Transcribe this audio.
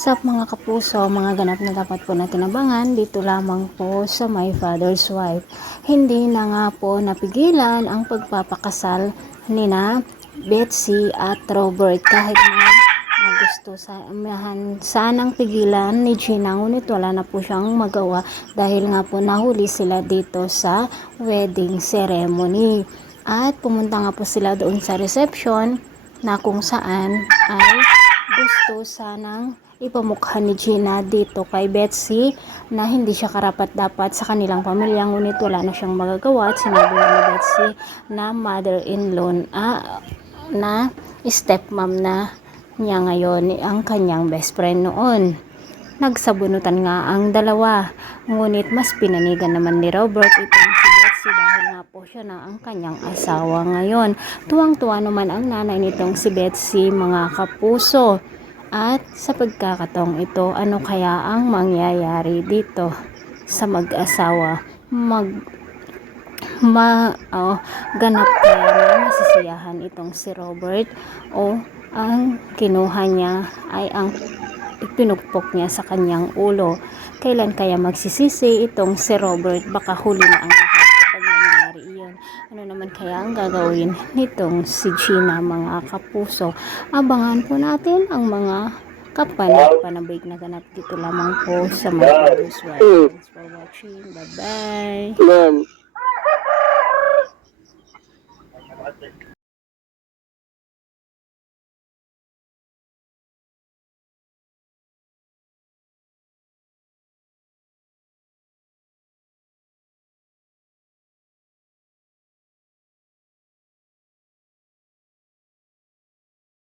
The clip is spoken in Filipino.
Sa mga kapuso, mga ganap na dapat po natin abangan dito lamang po sa My Father's Wife. Hindi na nga po napigilan ang pagpapakasal nina Betsy at Robert kahit na gusto sanang pigilan ni Gina, ngunit wala na po siyang magawa dahil nga po nahuli sila dito sa wedding ceremony. At pumunta nga po sila doon sa reception na kung saan ay gusto sanang ipamukha ni Gina dito kay Betsy na hindi siya karapat-dapat sa kanilang pamilya, ngunit wala na siyang magagawa at sinabi ni Betsy na mother-in-law na stepmom na niya ngayon ang kanyang best friend noon. Nagsabunutan nga ang dalawa, ngunit mas pinanigan naman ni Robert itong si Betsy dahil nga po siya na ang kanyang asawa ngayon. Tuwang-tuwa naman ang nanay nitong si Betsy, mga kapuso. At sa pagkakataong ito, ano kaya ang mangyayari dito sa mag-asawa? Ganap kaya na masisiyahan itong si Robert o ang kinuha niya ay ang ipinukpok niya sa kanyang ulo? Kailan kaya magsisisi itong si Robert? Baka huli na ang lahat kapag nangyari iyon. Ano naman kaya ang gagawin nitong si Gina, mga kapuso? Abangan po natin ang mga panabig na ganap dito lamang po sa My Father's Wife. Thanks for watching. Bye-bye.